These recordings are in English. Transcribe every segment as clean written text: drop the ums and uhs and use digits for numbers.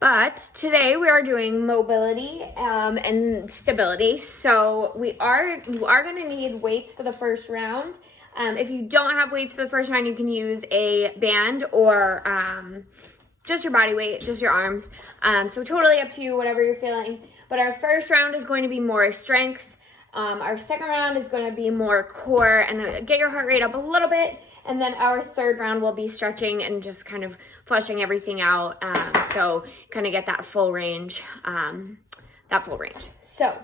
But today we are doing mobility and stability. So you are going to need weights for the first round. If you don't have weights for the first round, you can use a band or just your body weight, just your arms. So totally up to you, whatever you're feeling. But our first round is going to be more strength. Our second round is going to be more core and get your heart rate up a little bit. And then our third round will be stretching and just kind of flushing everything out. So kind of get that full range, So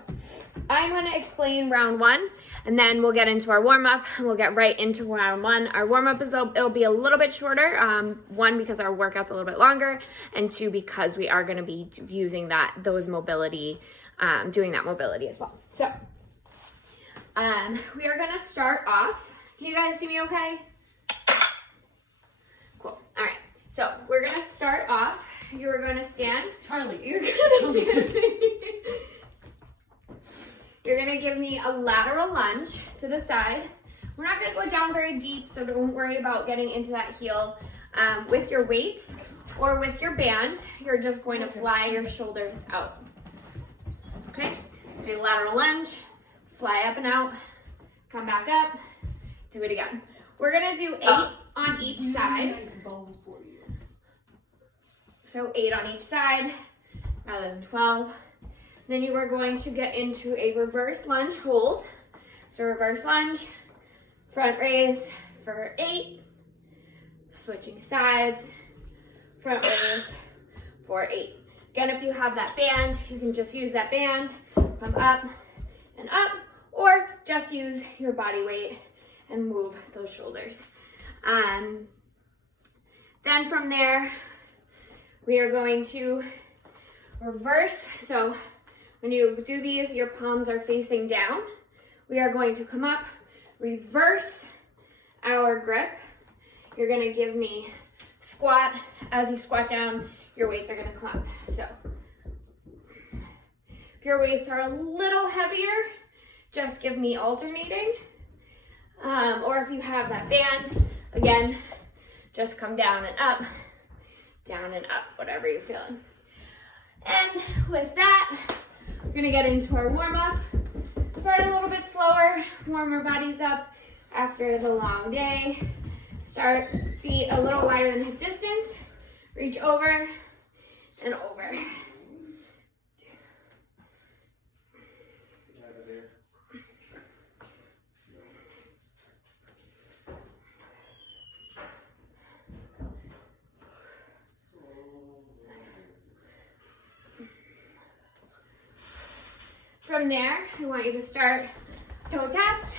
I'm going to explain round one, and then we'll get into our warm-up, and we'll get right into round one. Our warm-up it'll be a little bit shorter. One, because our workout's a little bit longer, and two, because we are going to be using those mobility, doing that mobility as well. So we are going to start off. Can you guys see me okay? Cool. All right. So we're going to start off. You're going to stand. Charlie. You're going to give me a lateral lunge to the side. We're not going to go down very deep, so don't worry about getting into that heel. With your weights or with your band, you're just going to fly your shoulders out. Okay? So your lateral lunge, fly up and out, come back up, do it again. We're going to do 8 on each side. So 8 on each side rather than 12. Then you are going to get into a reverse lunge hold. So reverse lunge, front raise for 8, switching sides, front raise for 8. Again, if you have that band, you can just use that band, come up and up, or just use your body weight and move those shoulders. Then from there, we are going to reverse. So when you do these, your palms are facing down. We are going to come up, reverse our grip. You're going to give me squat. As you squat down, your weights are going to come up. So if your weights are a little heavier, just give me alternating. Or if you have that band, again, just come down and up, whatever you're feeling. And with that, we're gonna get into our warm-up. Start a little bit slower, warm our bodies up after the long day. Start feet a little wider than hip distance. Reach over and over. From there, I want you to start toe taps,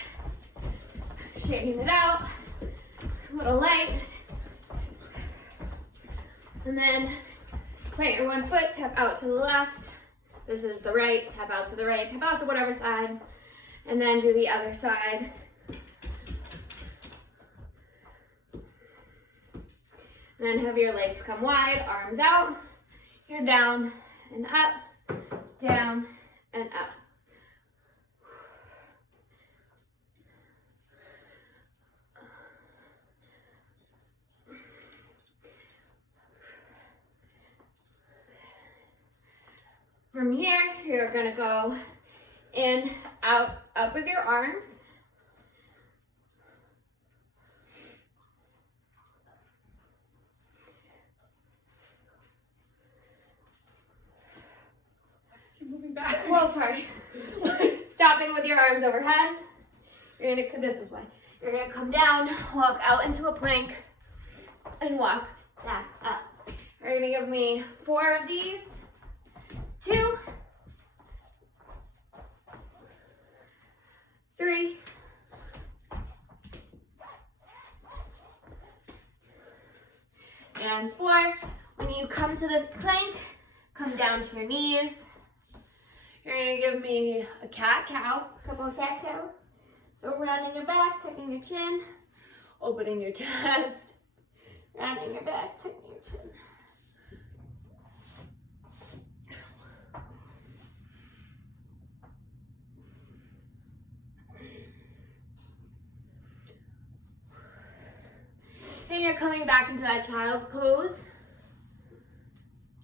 shaking it out, a little light, and then plant your one foot, tap out to the left. This is the right, tap out to the right, tap out to whatever side, and then do the other side. And then have your legs come wide, arms out, you're down and up, down and up. From here, you're gonna go in, out, up with your arms. Keep moving back. Well, sorry. Stopping with your arms overhead. You're gonna, this is why. You're gonna come down, walk out into a plank, and walk back up. You're gonna give me 4 of these. 2, 3, 4. When you come to this plank, come down to your knees. You're gonna give me a cat-cow, a couple of cat-cows. So rounding your back, tucking your chin, opening your chest, rounding your back, tucking your chin. Then you're coming back into that child's pose.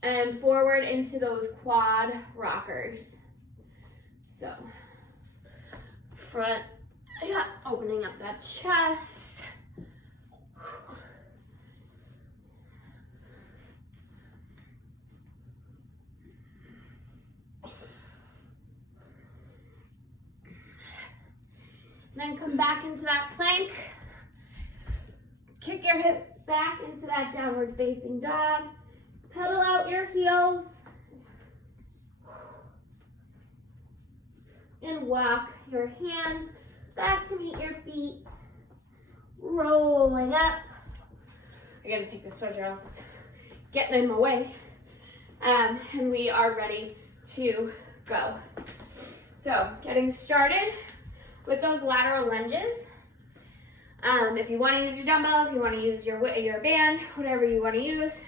and forward into those quad rockers. So front, yeah, opening up that chest. Then come back into that plank. Kick your hips back into that downward facing dog. Pedal out your heels. And walk your hands back to meet your feet. Rolling up. I gotta take the sweater off. It's getting in my way. And we are ready to go. So, getting started with those lateral lunges. If you want to use your dumbbells, you want to use your band, whatever you want to use.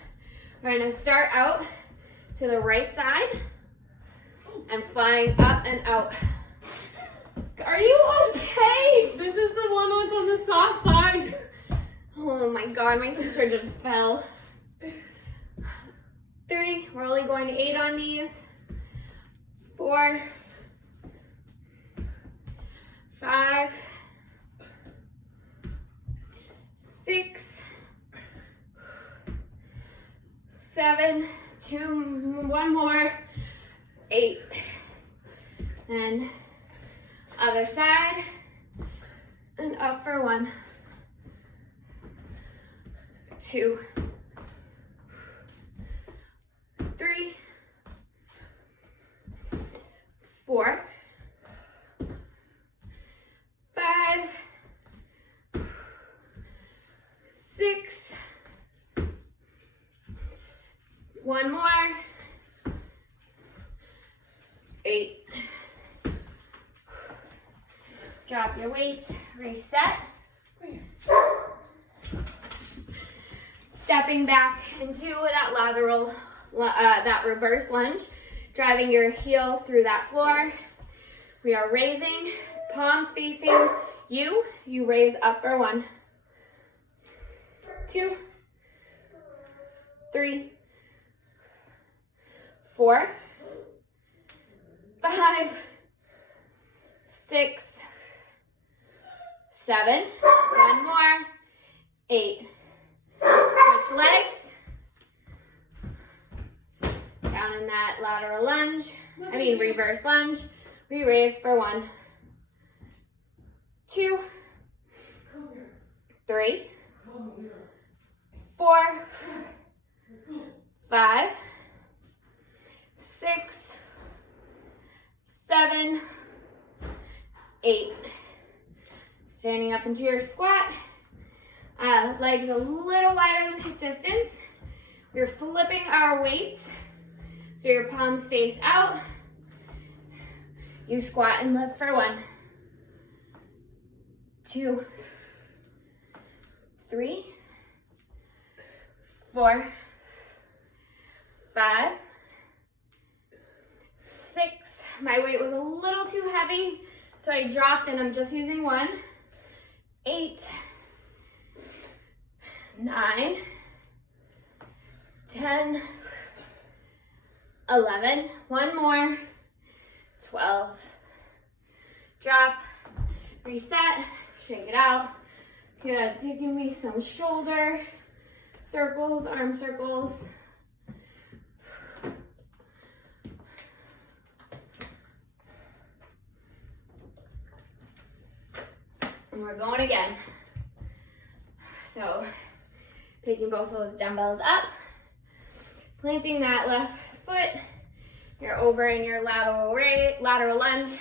We're going to start out to the right side and flying up and out. Are you okay? This is the one that's on the soft side. Oh my God, my sister just fell. 3, we're only going to 8 on these. 4, 5, 6, 7, 2, 1 more, 8. And other side, and up for 1, 2, 3, 4, 5, 6, 1 more, 8. Drop your weights, reset. Stepping back into that lateral, that reverse lunge, driving your heel through that floor. We are raising, palms facing you. You raise up for 1, 2, 3, 4, 5, 6, 7, 1 more, 8. Switch legs. Down in that lateral lunge, reverse lunge. We raise for 1, 2, 3, 4, 5, 6, 7, 8. Standing up into your squat. Legs a little wider than hip distance. We're flipping our weights so your palms face out. You squat and lift for 1, 2, 3, 4, 5, 6. My weight was a little too heavy, so I dropped and I'm just using 1. 8, 9, 10, 11, 1 more, 12. Drop, reset, shake it out. Gonna give me some shoulder circles, arm circles. And we're going again. So, picking both of those dumbbells up, planting that left foot. You're over in your lateral lunge.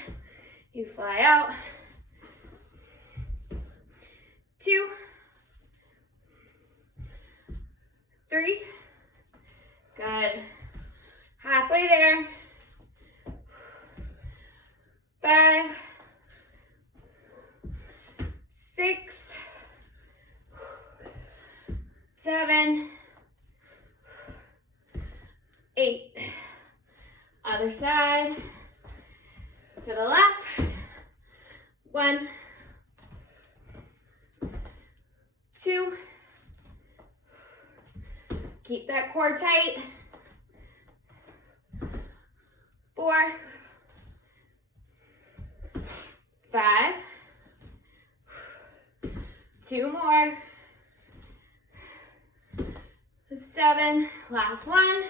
You fly out. 2, 3. Good. Halfway there. 5, 6, 7, 8. Other side. To the left. 1, 2. Keep that core tight. 4, 5, 2 more, 7, last one,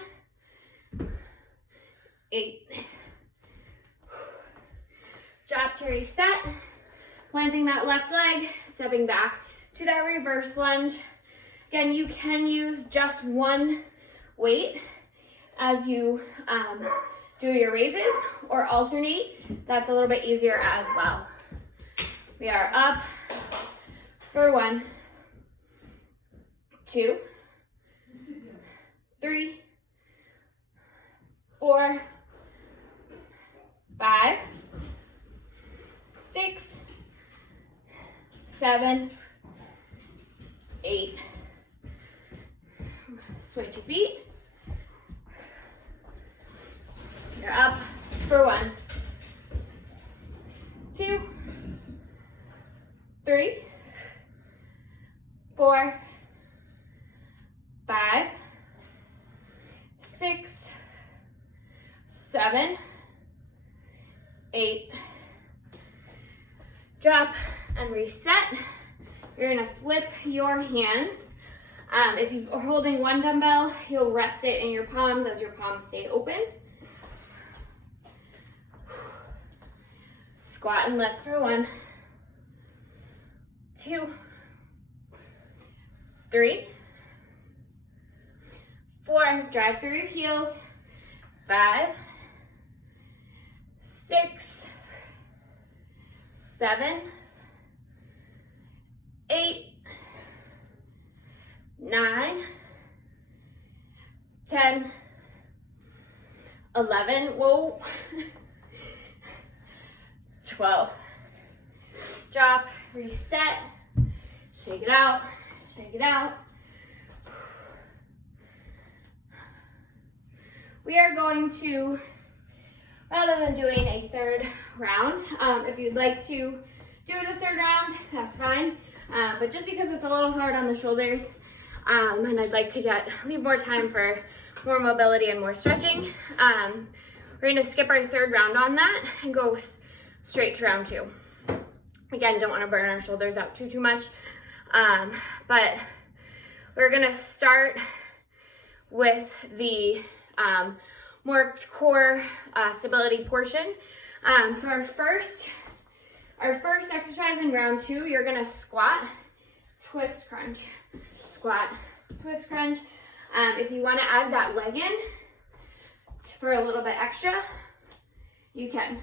8. Drop to reset, planting that left leg, stepping back to that reverse lunge. Again, you can use just one weight as you do your raises or alternate. That's a little bit easier as well. We are up for 1, 2, 3, 4, 5, 6, 7, 8. Switch your feet. You're up for 1, 2, 3, 4, 5, 6, 7, 8. Drop and reset. You're gonna flip your hands. If you're holding one dumbbell, you'll rest it in your palms as your palms stay open. Squat and lift for 1, 2, 3, 4, drive through your heels, 5, 6, 7, 8, 9, 10, 11, whoa, 12. Drop, reset, shake it out, shake it out. We are going to, rather than doing a third round, if you'd like to do the third round, that's fine. But just because it's a little hard on the shoulders, and I'd like to leave more time for more mobility and more stretching, we're gonna skip our third round on that and go straight to round 2. Again, don't wanna burn our shoulders out too much, but we're gonna start with the more core stability portion. So our first exercise in round 2, you're gonna squat, twist, crunch, squat, twist, crunch. If you wanna add that leg in for a little bit extra, you can.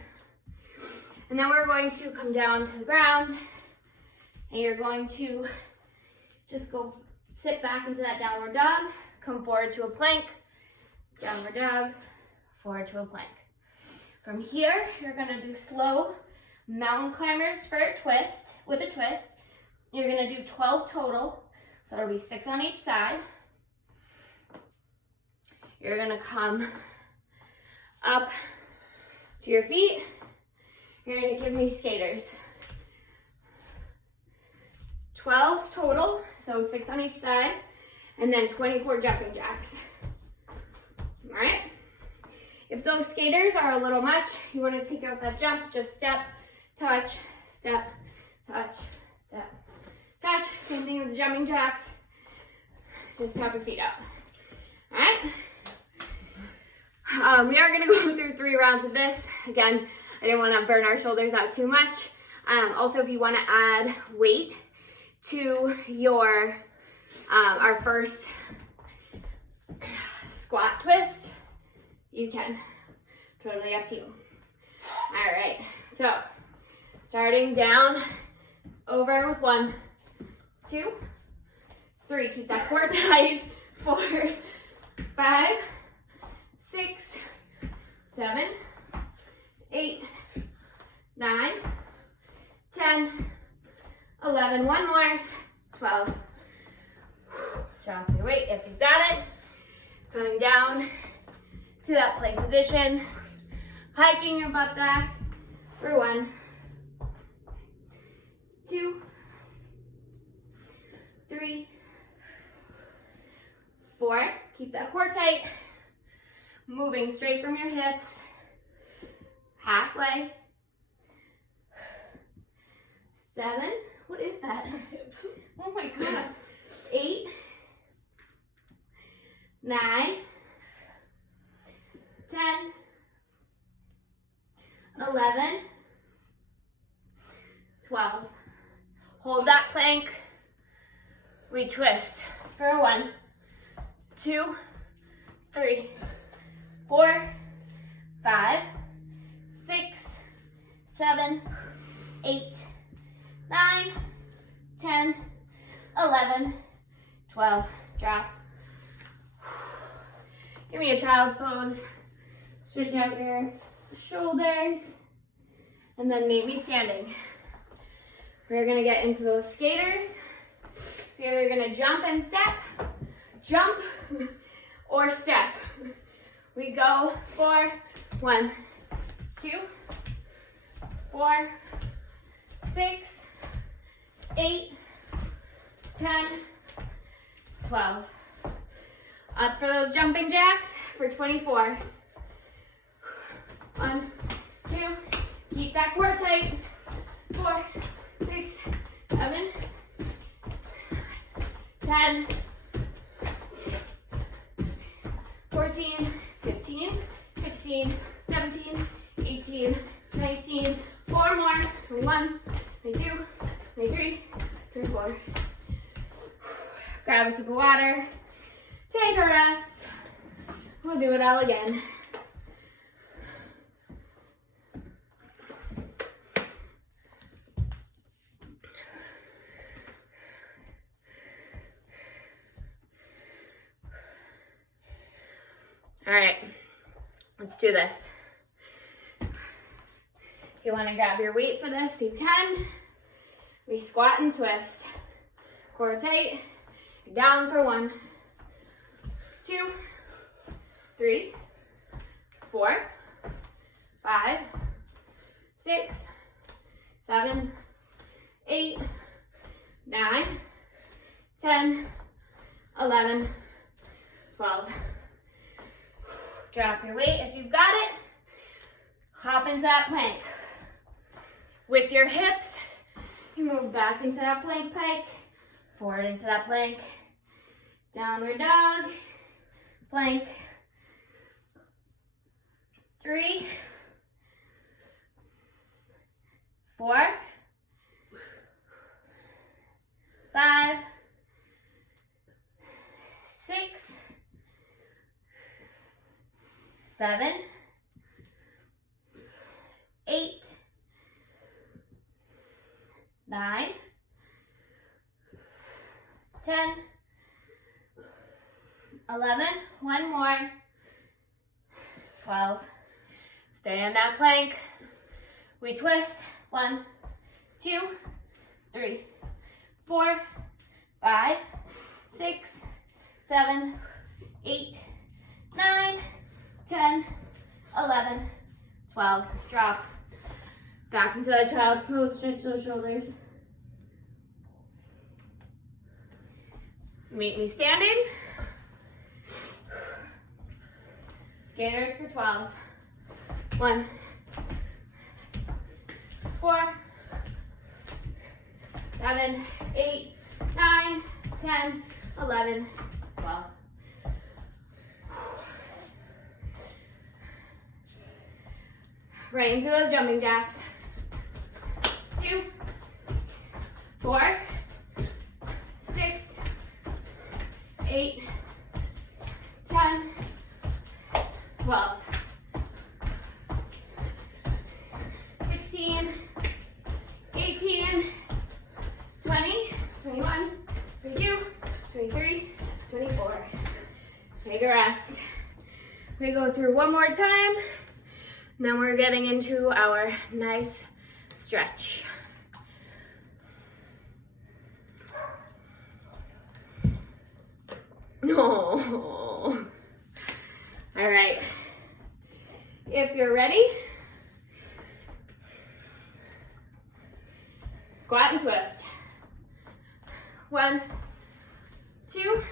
And then we're going to come down to the ground, and you're going to just go sit back into that downward dog, come forward to a plank, downward dog, forward to a plank. From here, you're gonna do slow mountain climbers for a twist, with a twist. You're gonna do 12 total, so it'll be 6 on each side. You're gonna come up to your feet. You're gonna give me skaters. 12 total, so 6 on each side, and then 24 jumping jacks. All right? If those skaters are a little much, you wanna take out that jump, just step, touch, step, touch, step, touch. Same thing with the jumping jacks. Just tap your feet out. All right? We are gonna go through 3 rounds of this. Again, I didn't wanna burn our shoulders out too much. Also, if you wanna add weight to your, our first squat twist, you can. Totally up to you. All right, so starting down, over with 1, 2, 3. Keep that core tight. 4, 5, 6, 7, 8, 9, 10, 11. One more. 12. Drop your weight if you've got it. Coming down to that plank position. Hiking your butt back for 1, 2, 3, 4. Keep that core tight. Moving straight from your hips. halfway, 7, what is that? Oh my god. 8, 9, 10, 11, 12. Hold that plank. We twist for 1, 2, 3, 4, 5, 6, 7, 8, 9, 10, 11, 12. Drop. Give me a child's pose. Stretch out your shoulders. And then meet me standing. We're gonna get into those skaters. So you're gonna jump and step, jump or step. We go for 1, 2, 4, 6, 8, 10, 12. Up for those jumping jacks for 24. 1, 2, keep that core tight. 4, 6, 7, 10, 14, 15, 16, 17, 18, 19, 4 more, 21, 22, 23, 24. Grab a sip of water, take a rest. We'll do it all again. All right, let's do this. If you want to grab your weight for this, you can. We squat and twist. Core tight. Down for 1, 2, 3, 4, 5, 6, 7, 8, 9, 10, 11, 12. Drop your weight if you've got it. Hop into that plank. With your hips, you move back into that plank pike, forward into that plank, downward dog, plank. 3, 4, 5, 6, 7, 8, 9, 10, 11, 1 more, 12. Stay in that plank. We twist. 1, 2, 3, 4, 5, 6, 7, 8, 9, 10, 11, 12. Drop. Back into that child's pose. Stretch those shoulders. Meet me standing. Skaters for 12. 1, 4, 7, 8, 9, 10, 11, 12. Right into those jumping jacks. 2, 4, 6, 8, 10, 12. 16, 18, 20, 21, 22, 23, 24. Take a rest. We go through one more time. Then we're getting into our nice stretch. No. All right. If you're ready, squat and twist. 1, 2,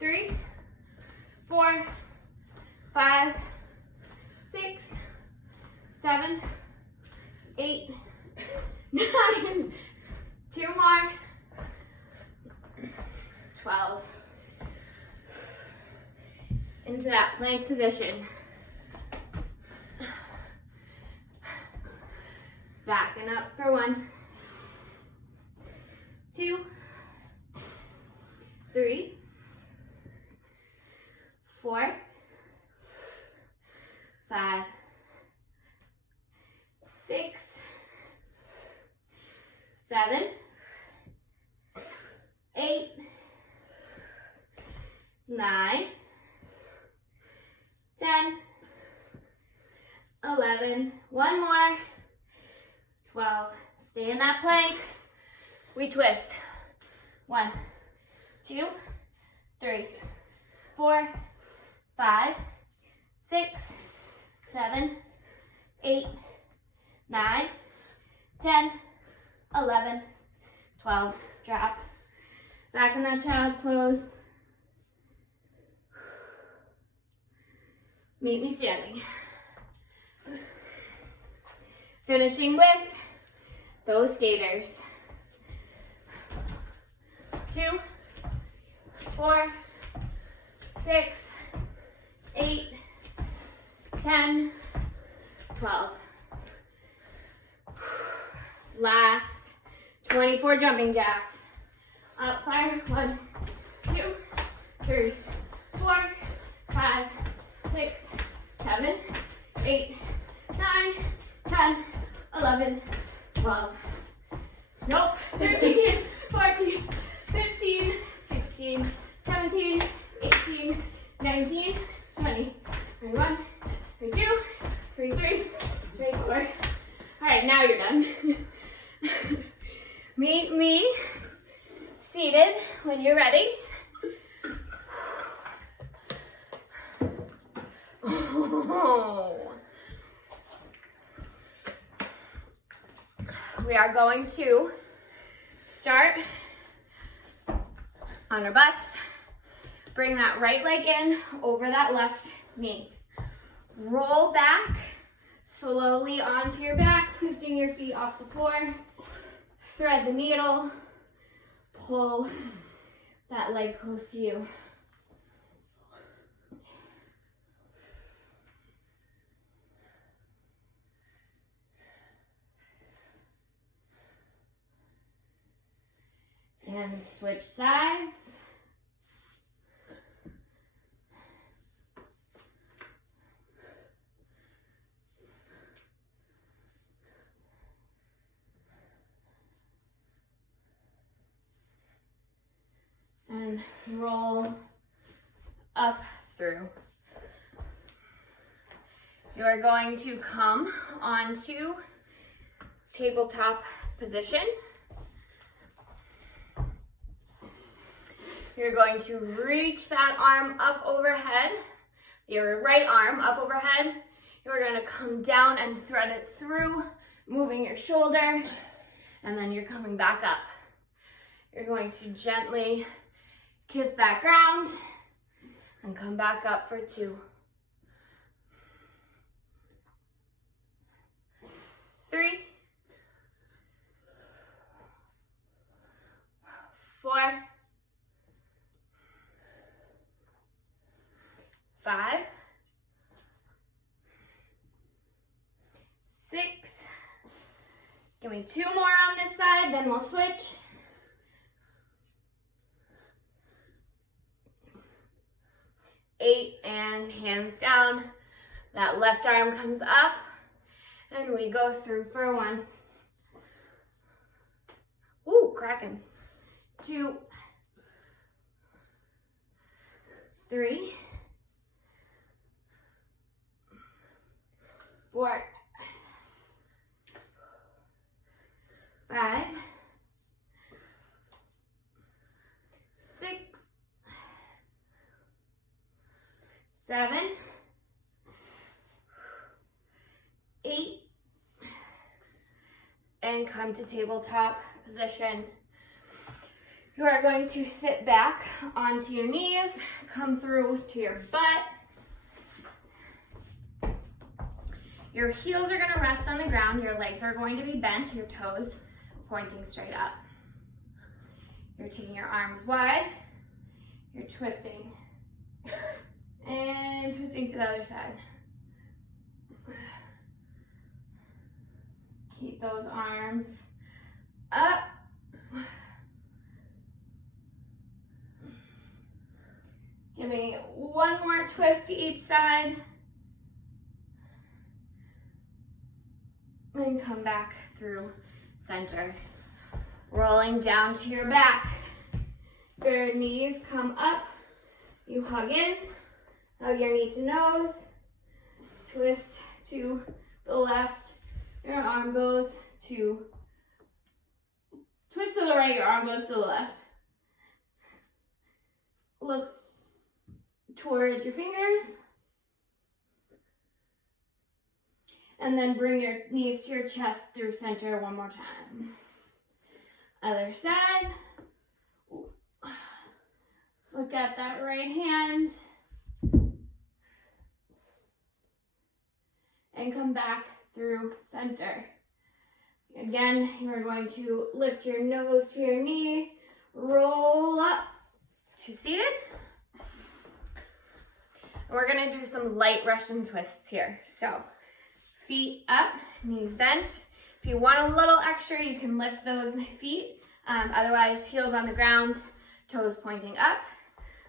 3, 4, 5, 6, that plank position. Backing up for 1, 2, 3, 4, 5, 6, 7, 8, 9, 10, 11, one more, 12. Stay in that plank. We twist. 1, 2, 3, 4, 5, 6, 7, 8, 9, 10, 11, 12. Drop. Back in that child's pose. Meet me standing. Finishing with those skaters. 2, 4, 6, 8, 10, 12. Last 24 jumping jacks. Up, fire. 1, 2, 3, 4, 5, 6, 7, 8, 9, 10, 11, 12. Nope. 13, 14, 15, 16, 17, 18, 19, 20, 21, 22, 23, 24. All right, now you're done. Meet me seated when you're ready. We are going to start on our butts. Bring that right leg in over that left knee. Roll back slowly onto your back, lifting your feet off the floor. Thread the needle. Pull that leg close to you. And switch sides. And roll up through. You are going to come onto tabletop position. You're going to reach that arm up overhead, your right arm up overhead. You're going to come down and thread it through, moving your shoulder, and then you're coming back up. You're going to gently kiss that ground and come back up for 2. 3, 4, 5, 6. Give me 2 more on this side, then we'll switch. 8, and hands down. That left arm comes up, and we go through for 1. Ooh, cracking. 2, 3, 4, 5, 6, 7, 8, and come to tabletop position. You are going to sit back onto your knees, come through to your butt. Your heels are going to rest on the ground. Your legs are going to be bent, your toes pointing straight up. You're taking your arms wide. You're twisting And twisting to the other side. Keep those arms up. Give me one more twist to each side. And come back through center. Rolling down to your back. Your knees come up. You hug in. Hug your knee to nose. Twist to the left. Your arm goes to, twist to the right, your arm goes to the left. Look towards your fingers. And then bring your knees to your chest through center one more time. Other side. Look at that right hand. And come back through center. Again, you're going to lift your nose to your knee, roll up to seated. We're gonna do some light Russian twists here. So, feet up, knees bent. If you want a little extra, you can lift those feet. Otherwise, heels on the ground, toes pointing up.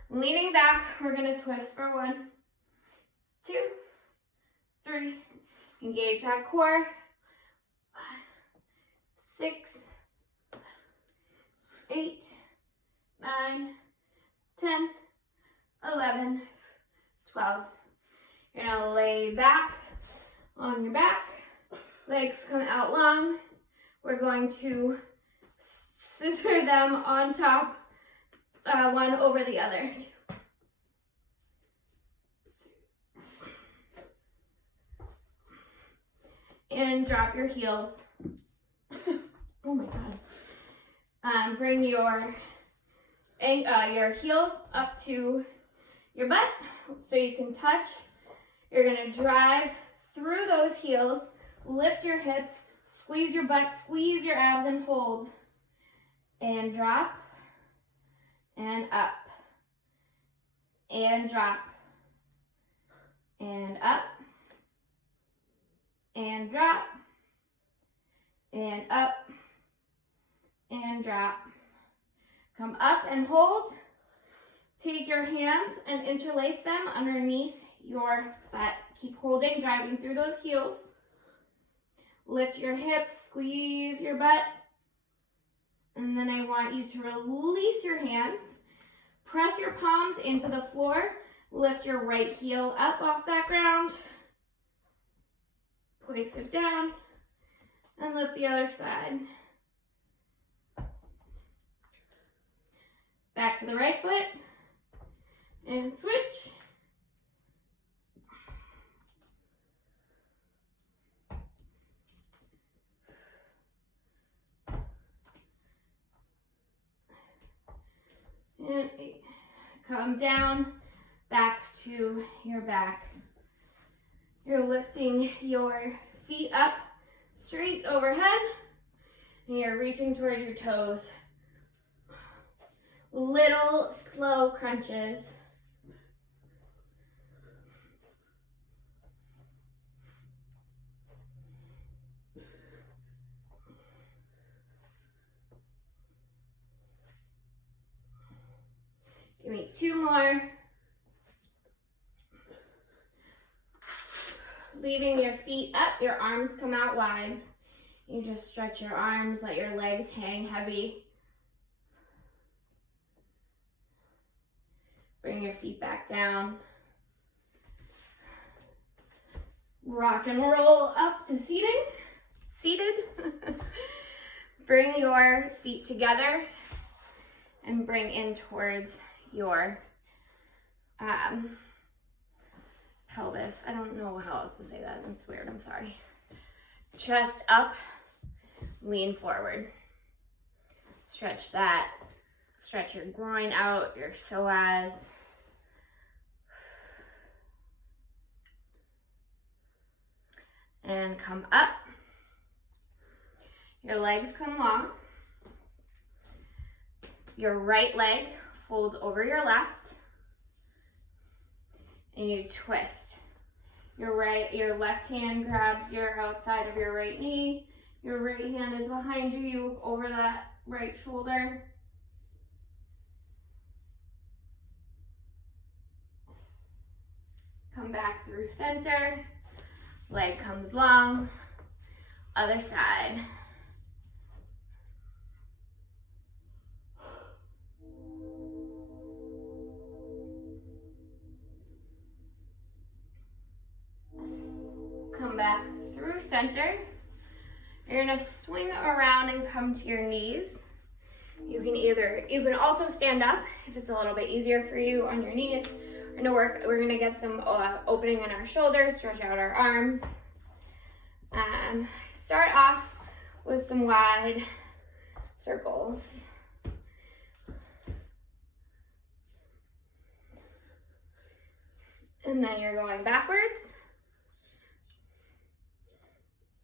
Leaning back, we're gonna twist for 1, 2, 3. Engage that core. 5, 6, 8, 9, 10, 11, 12. You're gonna lay back on your back. Legs come out long. We're going to scissor them on top, one over the other. And drop your heels. Oh my God. Bring your heels up to your butt so you can touch. You're gonna drive through those heels, lift your hips, squeeze your butt, squeeze your abs and hold. And drop, and up, and drop, and up, and drop, and up, and drop. Come up and hold. Take your hands and interlace them underneath your butt. Keep holding, driving through those heels. Lift your hips, squeeze your butt. And then I want you to release your hands. Press your palms into the floor. Lift your right heel up off that ground. Place it down. And lift the other side. Back to the right foot. And switch. And come down, back to your back. You're lifting your feet up straight overhead, and you're reaching towards your toes. Little slow crunches. Give me 2 more. Leaving your feet up, your arms come out wide. You just stretch your arms, let your legs hang heavy. Bring your feet back down. Rock and roll up to seating. Seated. Bring your feet together and bring in towards your pelvis. I don't know how else to say that. That's weird. I'm sorry. Chest up, lean forward. Stretch that. Stretch your groin out, your psoas. And come up. Your legs come long. Your right leg folds over your left. and you twist. Your left hand grabs your outside of your right knee. Your right hand is behind you. You look over that right shoulder. Come back through center. Leg comes long. Other side. Come back through center. You're gonna swing around and come to your knees. You can also stand up if it's a little bit easier for you on your knees. We're gonna get some opening in our shoulders, stretch out our arms. Start off with some wide circles. And then you're going backwards.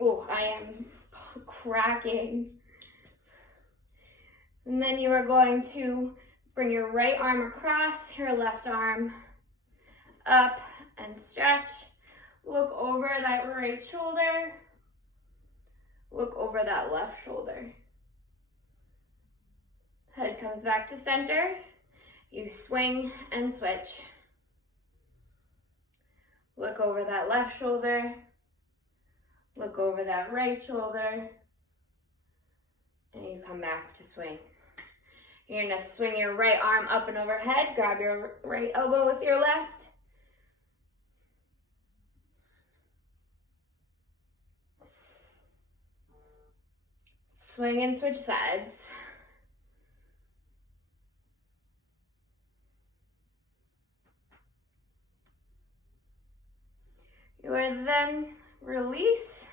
Oh, I am cracking. And then you are going to bring your right arm across, your left arm up and stretch. Look over that right shoulder. Look over that left shoulder. Head comes back to center. You swing and switch. Look over that left shoulder. Look over that right shoulder. And you come back to swing. You're gonna swing your right arm up and overhead. Grab your right elbow with your left. Swing and switch sides. You will then release.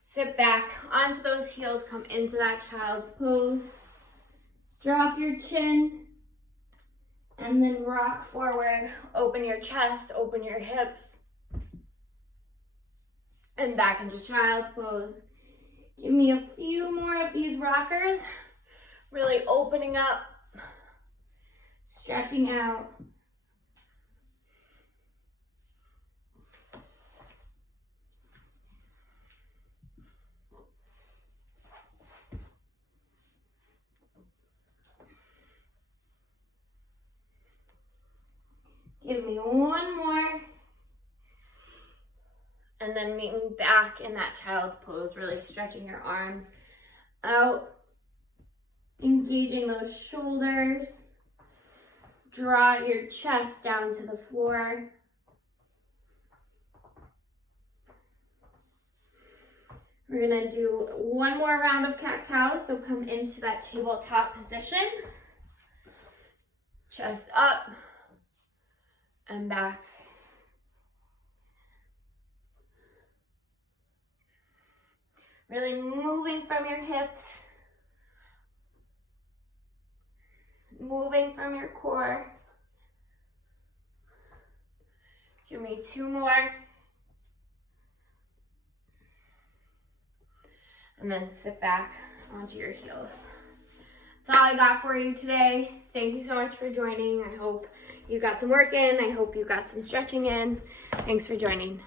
Sit back onto those heels, come into that child's pose. Drop your chin, and then rock forward. Open your chest, open your hips, and back into child's pose. Give me a few more of these rockers, really opening up, stretching out. Give me one more. And then meet me back in that child's pose, really stretching your arms out, engaging those shoulders. Draw your chest down to the floor. We're gonna do one more round of cat-cow, so come into that tabletop position. Chest up and back. Really moving from your hips, moving from your core. Give me two more. And then sit back onto your heels. That's all I got for you today. Thank you so much for joining. I hope you got some work in. I hope you got some stretching in. Thanks for joining.